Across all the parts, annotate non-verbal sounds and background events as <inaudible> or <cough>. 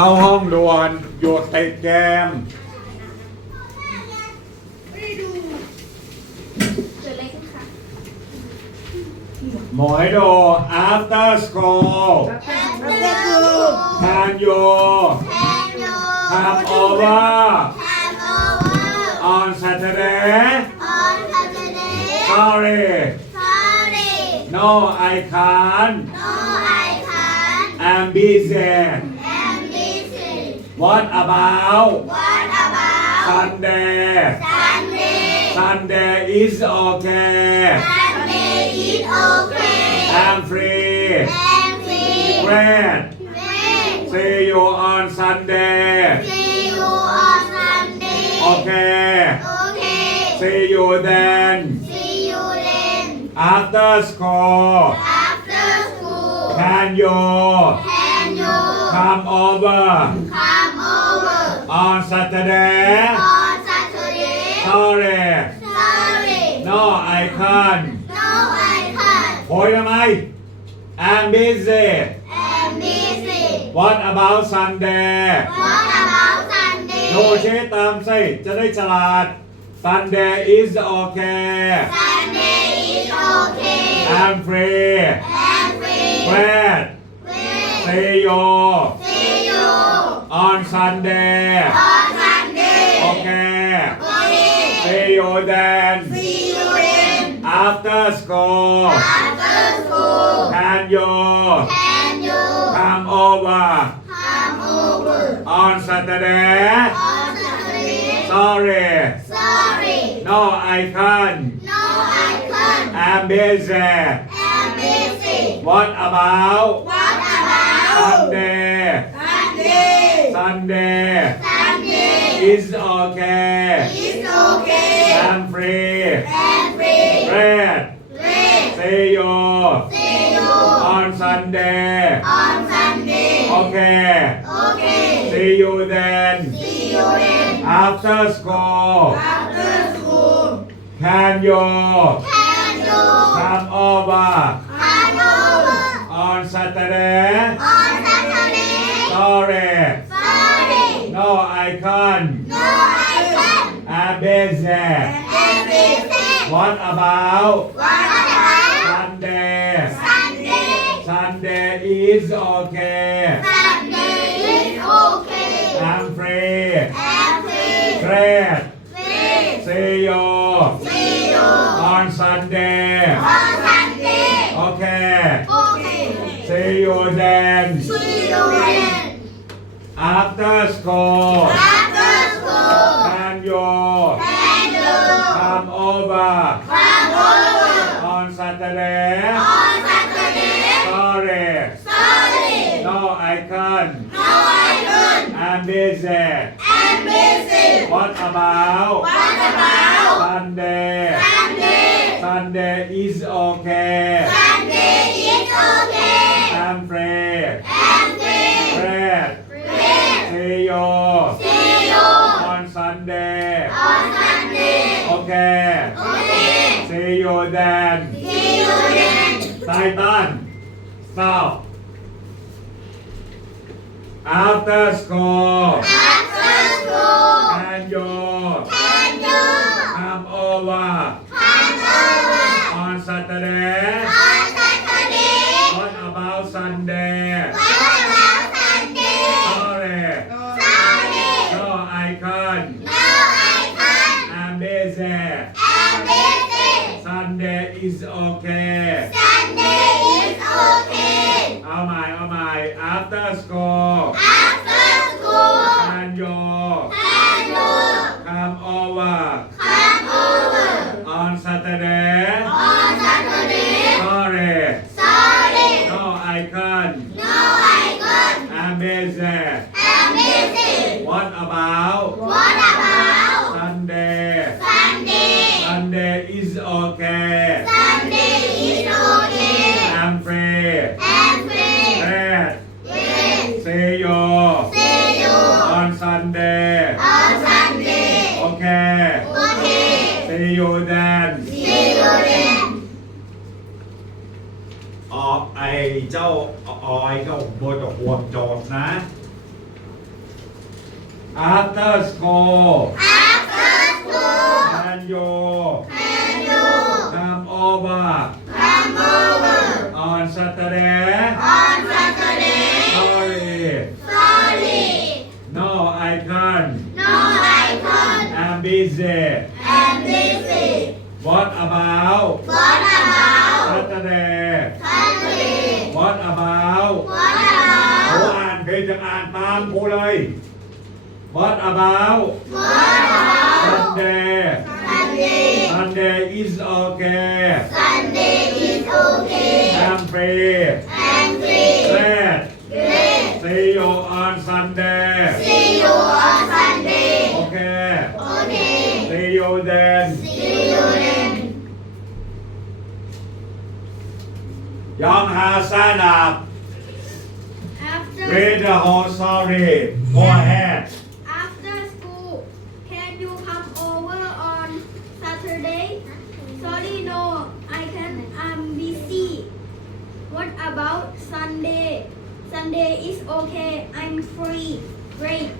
เข้าห้องด่วนหยุดติดเกม เกิดอะไรขึ้นคะ หมวยโด after school can you come over on Saturday sorry no I can't I'm busy what about Sunday? Sunday? Sunday is okay. Sunday I'm free. Great see you on Sunday. See you on Sunday. Okay. Okay. See you then. See you then. After school. Can you? Come over on Saturday sorry no I can't โอยทำไม I'm busy what about Sunday โนเชตามสิจะได้ฉลาด Sunday is okay I'm free glad see you on Sunday school can you Can you? come over. Come over. On Saturday. On Saturday. Sorry. Sorry. No I can't. No I can't. I'm busy. I'm busy. What about What about Sunday? Sunday? Sunday. Sunday. Is okay. Is okay. I'm free. Great see you on Sunday. Okay. See you then. After school. After school. can you Can you come over. on Saturday. On Saturday. sorry. Sorry. no I can't I'm busy what about Sunday Sunday is okay. I'm free great see you on Sunday. On Sunday. okay. See you then. After school. Can you come over. Come over. On Saturday I'm busy. What about? What about? Sunday. Sunday. Sunday is okay. Sunday is okay. I'm free. I'm free. Bread. Bread. See you. See you. On Sunday. On Sunday. Okay. Okay. See you then. See you then. Titan. South after school can you come จ้าออยก็บนห่วงโจทย์นะ after school After school, can you can you come over come over on Saturday on Saturday? sorry Sorry, no I can't no I can't. I'm busy I'm busy. what about What จะอ่านตามกูเลย What about What about Sunday Sunday? Sunday is okay Sunday is okay. I'm free I'm free. Glad Great. See you on Sunday See you on Sunday. Okay Okay. See you then See you then. Young Hassan up After Read the whole story Go ahead After school, can you come over on Saturday? Sorry, no, I can. I'm busy. What about Sunday? Sunday is okay. I'm free. Great.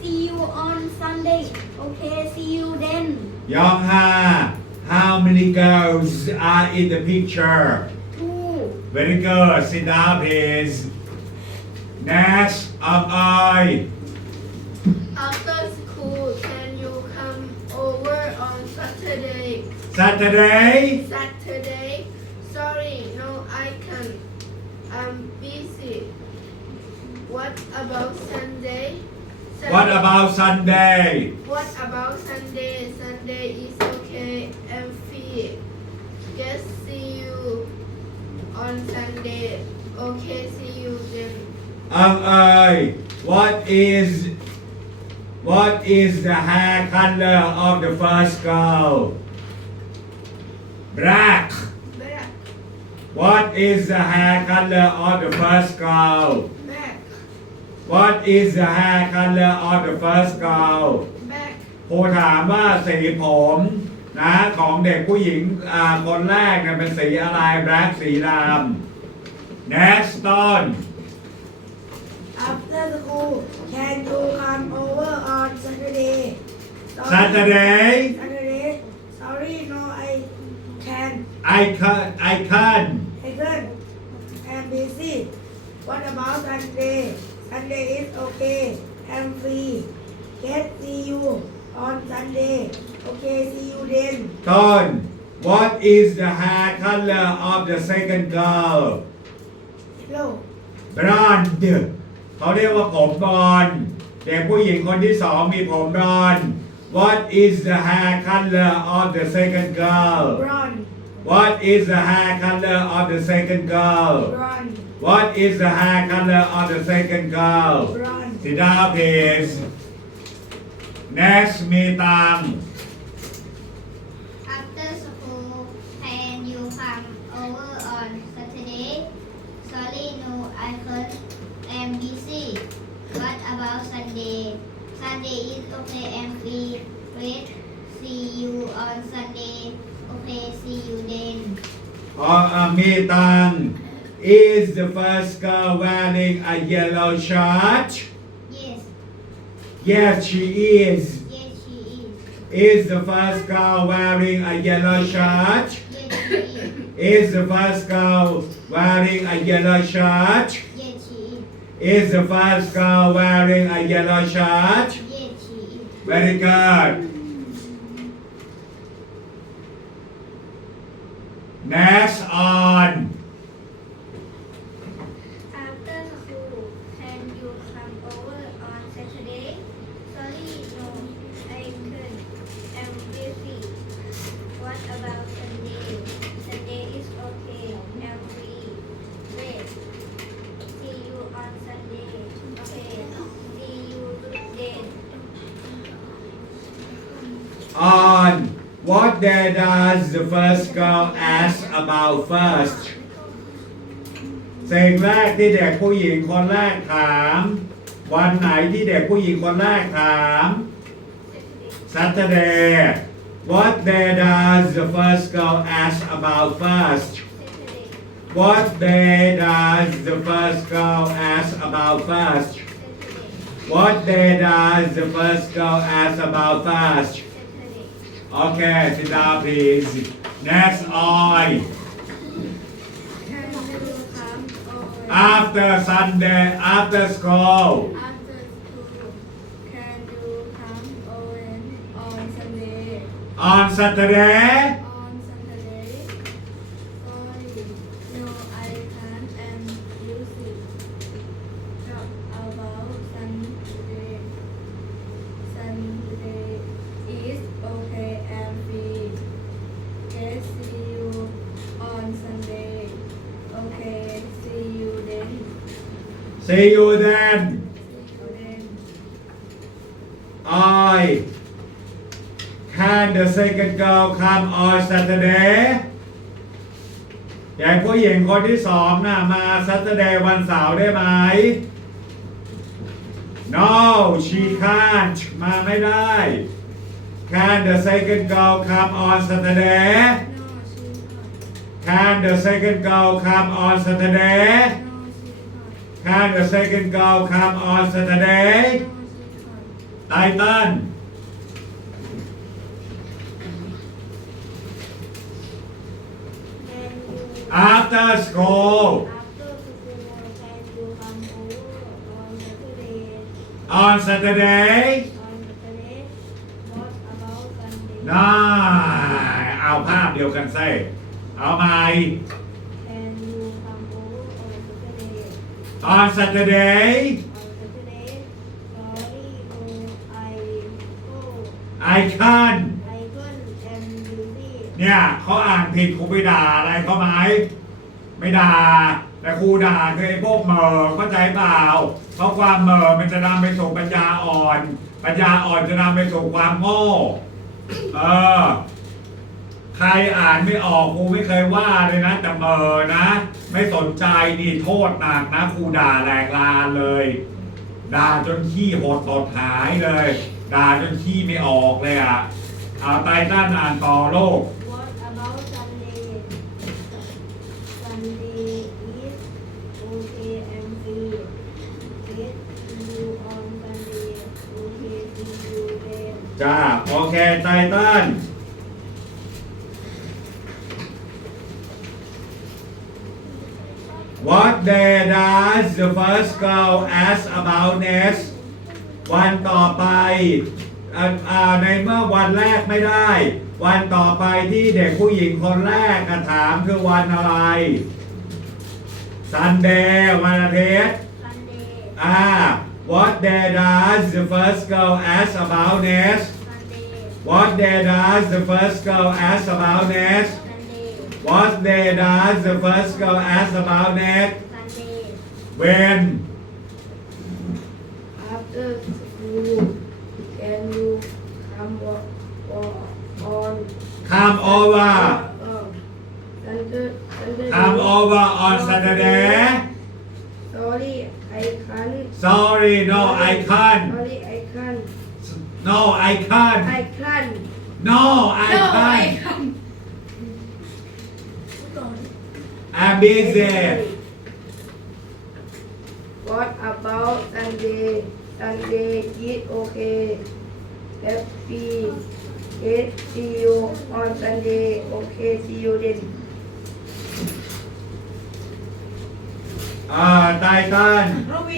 See you on Sunday. Okay, see you then. Young Ha How many girls are in the picture Two. Very good Sit down please Next Am I After school, can you come over on Saturday? Saturday Saturday? Sorry, no, I can't. I'm busy. What about Sunday? What about Sunday What about Sunday? Sunday is okay. I'm free. Just see you on Sunday. Okay, see you then. Am I What is What is the hair color of the first girl Black Back, What is the hair color of the first girl back, What is the hair color of the first girl back. ครูถามว่าสีผมนะของเด็กผู้หญิงอ่าคนแรกเนี่ยเป็นสีอะไรแบล็กสีดำ Next on After school, can you come over on Saturday? Saturday Saturday. Sorry, no, I can't. I can I can I can. I'm busy. What about Sunday? Sunday is okay. I'm free. Get see you on Sunday. Okay, see you then. ต้น What is the hair color of the second girl Hello. blonde เขาเรียกว่าผมบอลเด็กผู้หญิงคนที่สองมีผมบอล What is the hair color of the second girl Brown. What is the hair color of the second girl Brown. What is the hair color of the second girl Brown. Sit down please Next มีตัง After Sunday. Sunday is okay, and we wait. See you on Sunday. Okay, see you then. On a meeting, is the first girl wearing a yellow shirt? Yes. Yes, she is. Yes, she is. Is the first girl wearing a yellow shirt? Yes, she is. Is the first girl wearing a yellow shirt? Is the first girl wearing a yellow shirt? Yes. Very good. Next on. what day does the first girl ask about first สิ่งแรกที่เด็กผู้หญิงคนแรกถาม วันไหนที่เด็กผู้หญิงคนแรกถาม Saturday What day does the first girl ask about first Saturday. What day does the first girl ask about first Saturday. What day does the first girl ask about first Saturday. Okay sit down please Next on Can you come over After Sunday after school after school? Can you come over on Sunday? On Saturday? See you then See you then. I Can the second girl come on Saturday อย่างผู้หญิงคนที่สองน่ะมา Saturday วันเสาร์ได้ไหม No she can't มาไม่ได้ Can the second girl come on Saturday No, she can't. Can the second girl come on Saturday No, she can't. Can the second girl come on Saturday No, she can't. ไตเติ้ล Can you after school after school can you come over on Saturday? on Saturday On Saturday, what about Sunday? ได้เอาภาพเดียวกันเซ่เอาใหม่ Can on Saturday? Saturday On Saturday, sorry, no, I go. I can I can't am busy. เนี่ยเขาอ่านผิดครูไปด่าอะไรเขาไหมไม่ด่า แต่ครูด่าคือไอ้พวกเหมอเข้าใจเปล่าเพราะความเหมอมันจะนำไปสู่ปัญญาอ่อน ปัญญาอ่อนจะนำไปสู่ความโง่เออใครอ่านไม่ออกครูไม่เคยว่าเลยนะแต่เหมอนะ ไม่สนใจนี่โทษหนักนะครูด่าแหลกลานเลย ด่าจนขี้หดตดหายเลย ด่าจนขี้ไม่ออกเลยอะเอาไตตั้นอ่านต่อโลก What about Sunday? Sunday is okay and free. Get you on Sunday. Okay, see you then. จ้า โอเคไตตัน What day does the first girl ask about next วันต่อไปอ่าอ่าในเมื่อวันแรกไม่ได้ วันต่อไปที่เด็กผู้หญิงคนแรกอะถามคือวันอะไร Sunday วันอาทิตย์ Sunday. อ่า What day does the first girl ask about next Sunday. What day does the first girl ask about next Sunday. What day does the first girl ask about next Sunday. When After school, can you come o- o- on come over um, Sunday, Sunday? come over on Saturday Sorry, I can't. Sorry no I can't Sorry, I can't. No I can't I can't. No I No, I can't busy What about Sunday? Sunday is okay. Happy. Yes, see you on Sunday. Okay, see you then. อ่าไตตัน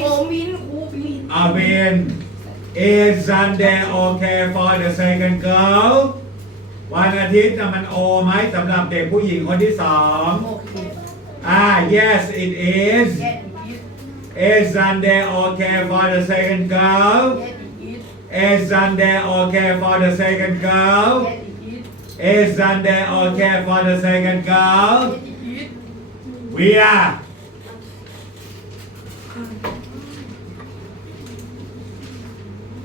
ผมวินครูวินอาวิน Is Sunday okay for the second girl วันอาทิตย์น่ะมันโอไหมสำหรับเด็กผู้หญิงคนที่สอง โอเค อ่า yes it is. Is Sunday okay for the second girl? Is Sunday okay for the second girl? Is Sunday okay for the second girl? We are.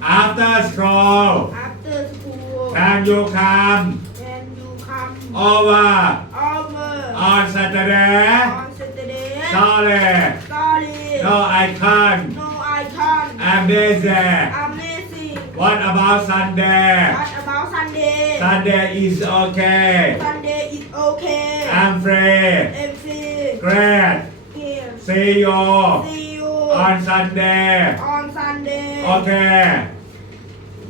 After school. After school, Can you come can you come over. Over. On Saturday. On Saturday. Sorry. Sorry. No, I can't. No, I can't. I'm busy. I'm busy. What about Sunday? What about Sunday? Sunday is okay. Sunday is okay. I'm free. I'm free. Great. Yeah. See you. See you. On Sunday. On Sunday. Okay.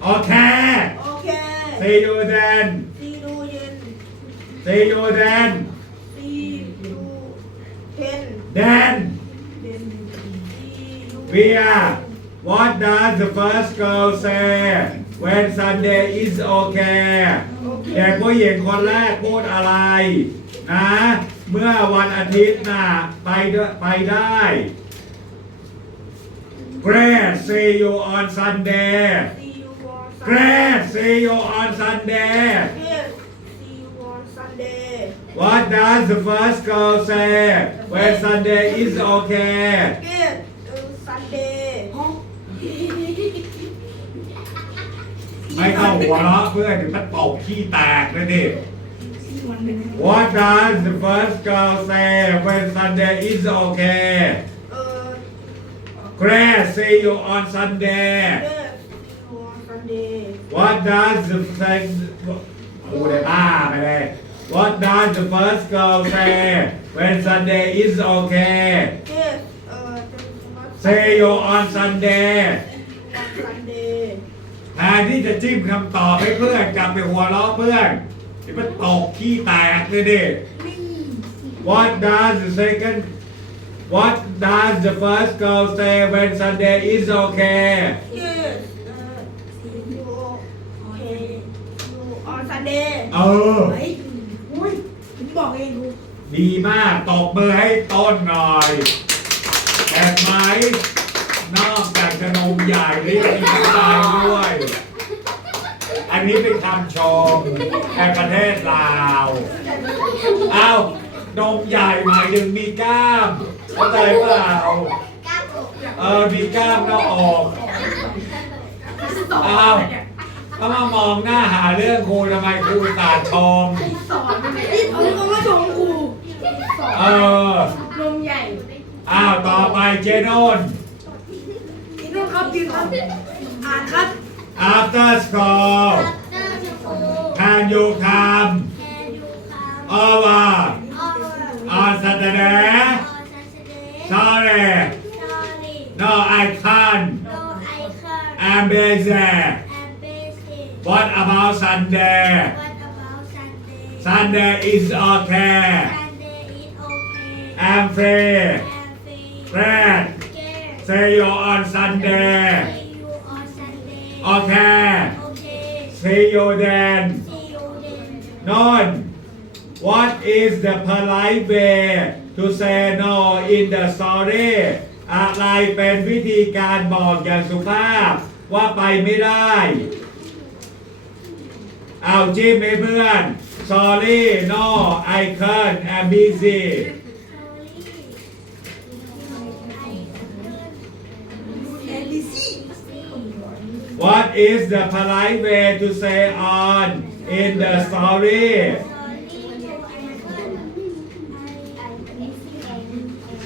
Okay. Okay. See you then. See you then ซีดูเทน then เดนซีดู we are what does the first girl say when Sunday is okay โอเคเด็กผู้หญิงคนแรกพูดอะไร นะ เมื่อวันอาทิตย์น่ะไปด้วยไปได้ Great see you on Sunday ซียูวอน Great see you on Sunday What does the first girl say when Sunday is okay เกสเออซันเดย์ ไม่ต้องหัวเราะเพื่อนเดี๋ยวมันตกขี้แตกเลยดิ What does the first girl say when Sunday is okay เออ Great see you on Sunday เกสซียูวอนซันเดย์ What does the second กูได้บ้าไปเลย What does the first girl say when Sunday is okay เกสเออจะมีคำว่า Say you on Sunday ซันเดย์ แทนที่จะจิ้มคำตอบให้เพื่อนกลับไปหัวเราะเพื่อนที่มันตกขี้แตกเลยดิ What does the second What does the first girl say when Sunday is okay เกสเออซียูโอเคยูออน บอกเองกูดีมากตบมือให้ต้นหน่อยแอบไหมนอกจากจะนมใหญ่ได้กินใจด้วย อันนี้เป็นคำชมในประเทศลาวเอานมใหญ่หมายถึงมีกล้ามเข้าใจเปล่าก้าวอกเออมีกล้ามหน้าอกเอาก็มามองหน้าหาเรื่องครูทำไมครูตาดชมนี่คือคำว่าชมครู เออ นมใหญ่ อ้าว ต่อไปเจโนน อีกนู่นครับยืนครับอ่านครับ after school เตอร์สกู can you come แคนยูคัม over ออ on Saturday ออซัสเดย์ sorry ซอรี่ no I can't โนไอคอน I'm busy แอมเบสิ what about Sunday What about Sunday Sunday is okay Sunday is น okay I'm free I'm free Fred Scared see you on Sunday See you on Sunday okay see you then Non. What is the polite way to say no in the story อะไรเป็นวิธีการบอกอย่างสุภาพว่าไปไม่ได้ เอาจิ้มให้เพื่อน sorry no I can't I'm busy What is the polite way to say on in the story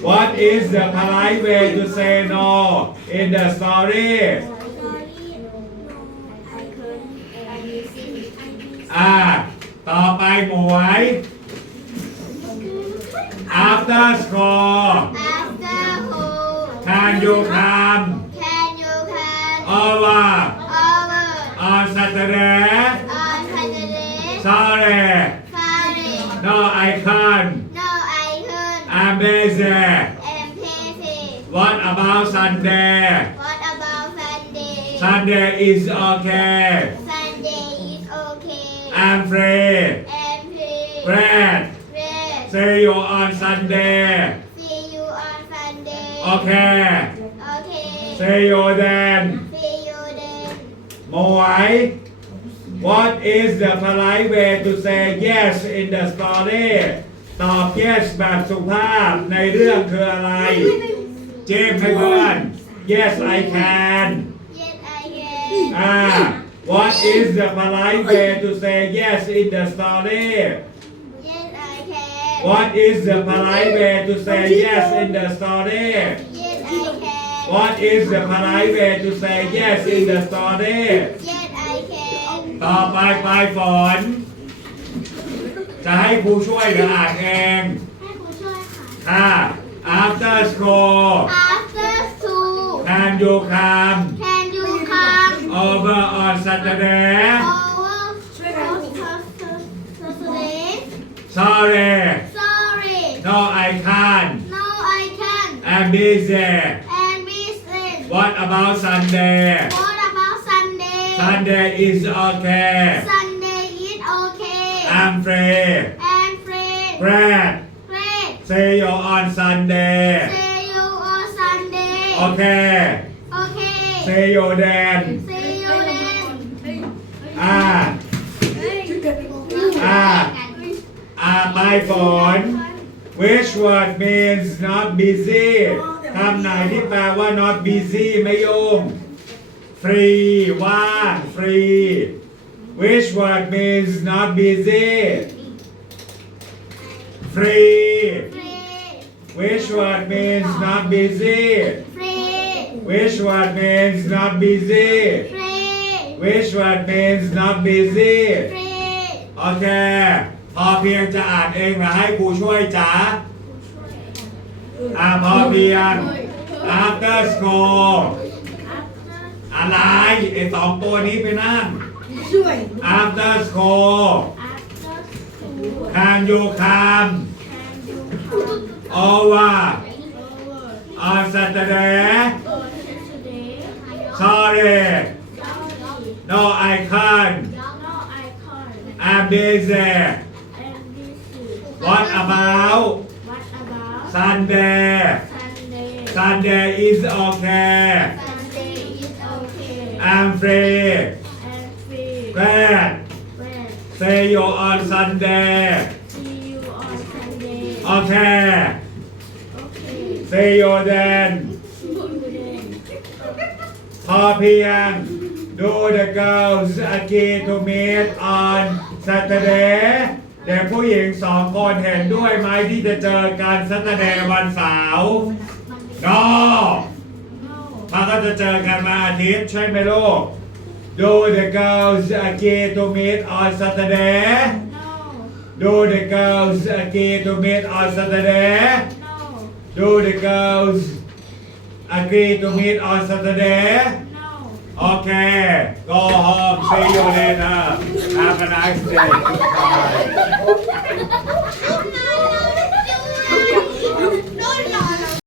What is the polite way to say no in the story อ่า ต่อไปหมวย after school After who can you come can you come over over on Saturday on Saturday sorry Friday no I can't No I could I'm busy am busy what about Sunday What about Sunday Sunday is okay Sunday is okay I'm free and free Fred Red see you on Sunday See you on Sunday okay Okay see you then See you then หมวย What is the polite way to say yes in the story ตอบ yes แบบสุภาพในเรื่องคืออะไร เจมส์ให้เพื่อน Yes I can Yes I can อ่า What is the polite way to say yes in the story Yes I can What is the polite way to say yes in the story Yes I can What is the polite way to say yes in the story Yes I can ต่อไปปลายฝน จะให้ครูช่วยหรืออ่านเอง ให้ครูช่วยค่ะ ค่ะ after school After school can you come Can you over on Saturday over ช่วยกัน Saturday sorry sorry no I can't no I can't I'm busy and busy what about Sunday what about Sunday Sunday is okay Sunday is okay I'm free and free great great see you on Sunday see you on Sunday okay okay see you then see you then อ่า อ่า อ่าไม่ฝน which word means not busy คำไหนที่แปลว่า not busy ไม่ยุ่ง free ว่าง free which word means not busy free free which word means not busy free which word means not busy free which word means not busy free โอเค พอเพียงจะอ่านเองหรือให้ครูช่วยจ๋าอ่าพอเพียง after school อะไรไอสองตัวนี้ไปนั่ง ช่วย after school can you come over on Saturday sorry no I can't I'm busy what about What about Sunday Sunday? Sunday is okay Sunday is okay I'm free and free. great When see you on Sunday see you on Sunday. okay Okay. see you then See you then. พอเพียง do the girls agree to meet on Saturday เด็กผู้หญิงสองคนเห็นด้วยไหมที่จะเจอกัน Saturday วันเสาร์ no No. มันก็จะเจอกันวันอาทิตย์ใช่ไหมลูก do the girls agree to meet on Saturday No. do the girls agree to meet on Saturday No. do the girls agree to meet on Saturday No. Okay, go home. See you later. Have a nice day. Bye. <laughs>